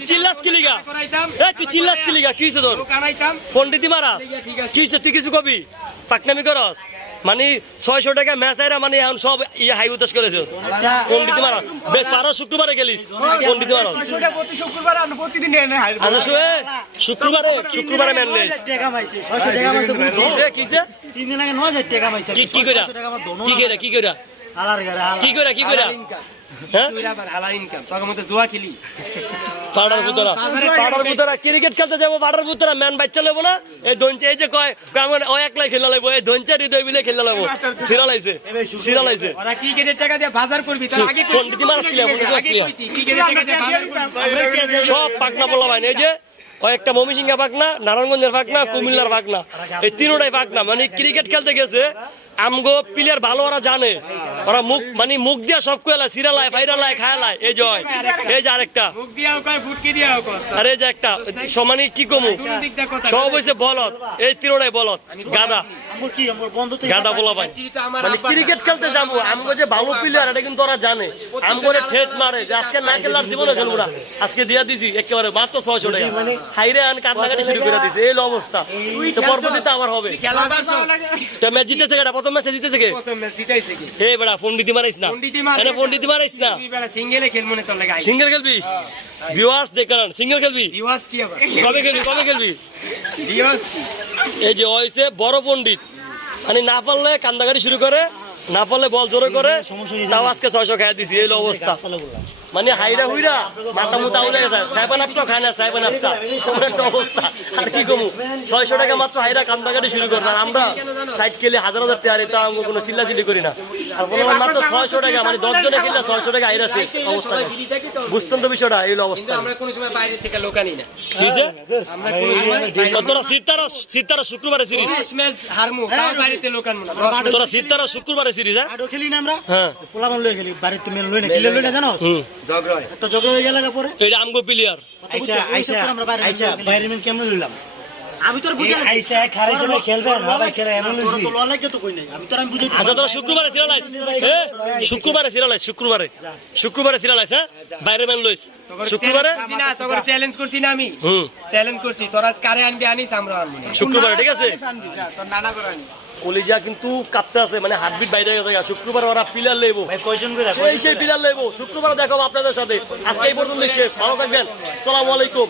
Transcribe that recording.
তুই চিল্লাস কি লিগা তুই চিল্লাস কি লিগা কি হইছে তোর পন্ডিতি মারাস কি হইছে তুই কিছু কবি পাকনামি করস মানে 600 টাকা ম্যাচ আইরা মানে এখন সব ইয়ে হাই উদ্দেশ্য করেছিস পন্ডিতি মারাস বেশ তারও শুক্রবারে গেলিস পন্ডিতি মারাস 600 টাকা প্রতি শুক্রবার আর প্রতিদিন এনে হাই আচ্ছা শুক্রবারে ম্যানলেস টাকা পাইছে 600 টাকা পাইছে কিসে 3 দিন আগে 9000 টাকা পাইছে কি কইরা কি কইরা হালার গারা কি কইরা হ্যাঁ হালাল ইনকাম তোর মধ্যে জুয়া খেলি পাড়ার পুতরা ক্রিকেট খেলতে যাবো পাড়ার পুতরা ম্যান বাচ্চা নেবো না এই দঞ্চে এই যে কয় আমার ও একলাই খেলা লাগবো এই দঞ্চে হৃদয় মিলে খেলা লাগবো সিরালাইছে ওরা ক্রিকেটের টাকা দিয়ে বাজার করবি তার আগে পন্ডিতি মারাস ক্রিকেটের টাকা দিয়ে বাজার করবি সব পাকনা বলা ভাই এই যে ও একটা ময়মনসিংহ পাকনা নারায়ণগঞ্জের পাকনা কুমিল্লার পাকনা এই তিনটাই পাকনা মানে ক্রিকেট খেলতে গেছে আমগো প্লেয়ার ভালো ওরা জানে ওরা মুখ দিয়া সব কইলা সিরালায় ফাইরালায় খায়ালায় এই যে আরেকটা মুখ দিয়াও কয় ফুটকি দিয়াও কয় আরে এই যে একটা সমানি কি কমু সব হইছে বলদ এই তিনটাই বলদ গাদা আমর কি আমর বন্ধ তো গাদা বলা ভাই মানে ক্রিকেট খেলতে যাবো আমগো যে ভালো প্লেয়ার এটা কিন্তু ওরা জানে আমগোরে ঠেট মারে যে আজকে না খেলার জীবনে খেলবো না আজকে দিয়া দিছি একেবারে মাত্র 600 টাকা হাইরে আন কান্নাকাটি শুরু করে দিছে এই অবস্থা তো পরবর্তীতে আবার হবে খেলা পারছো তো ম্যাচ জিতেছে কেডা প্রথম ম্যাচে জিতেছে কে প্রথম ম্যাচ জিতাইছে কি হে বড়া পন্ডিতি মারাইস না এনে পন্ডিতি মারাইস না তুই বেলা সিঙ্গেলে খেলমু না তোর লাগা সিঙ্গেল খেলবি ভিউয়ার্স দেখেন সিঙ্গেল খেলবি দিওয়াস কি আবার কবে খেলবি দিওয়াস কি এই যে হইছে বড় পণ্ডিত মানে না পারলে কান্দাকাটি শুরু করে না পারলে বল জোরে করে তাও আজকে 600 খাইয়া দিছি এই অবস্থা মানে হাইরা হুইরা মাথা মুতা উলে গেছে সাইবান আপটা খায় না সাইবান আপটা সবার একটা অবস্থা আর কি কমু 600 টাকা মাত্র হাইরা কান্দাকাটি শুরু করে আর আমরা সাইড খেলে হাজার টাকা তো আমরা কোনো চিল্লাচিল্লি করি না আর বললাম মাত্র 600 টাকা মানে 10 জনে খেললে 600 টাকা হাইরা শেষ অবস্থা বুঝতেন তো বিষয়টা এই অবস্থা আমরা কোনো সময় বাইরে থেকে লোক আনি না কিছে আমরা কোনো সময় তোরা সিতারা শুক্রবারে সিরিজ ম্যাচ হারমু তাও বাইরেতে লোক আনমু না তোরা সিতারা শুক্রবারে সিরিজ আডো খেলি না আমরা হ্যাঁ পোলামান লই খেলি বাড়িতে মেল লই না খেলে লই না জানো ঝগড়া হয় একটা ঝগড়া হয়ে গেল পরে এটা আমগো প্লেয়ার আচ্ছা বাইরে মেল কেমন লইলাম আমি তোর বুঝাই আইসা খারাই জন্য খেলবে না ভাই খেলা এমন লইছি তো ললাকে তো কই নাই আমি তোর আমি বুঝাই আচ্ছা তোরা শুক্রবারে সিরালাইস শুক্রবারে সিরালাইস হ্যাঁ বাইরে মেল লইস শুক্রবারে না তোর চ্যালেঞ্জ করছি না আমি চ্যালেঞ্জ করছি তোর আজ কারে আনবি আনিস আমরা আনবো না শুক্রবারে ঠিক আছে তোর নানা করে আনিস কলিজা কিন্তু কাঁপতে আছে মানে হার্টবিট বাইরে গেছে শুক্রবার ওরা পিলার লেবো ভাই কয়জন করে সেই পিলার লেবো শুক্রবার দেখাবো আপনাদের সাথে আজকে এই পর্যন্ত শেষ ভালো থাকবেন আসসালামু আলাইকুম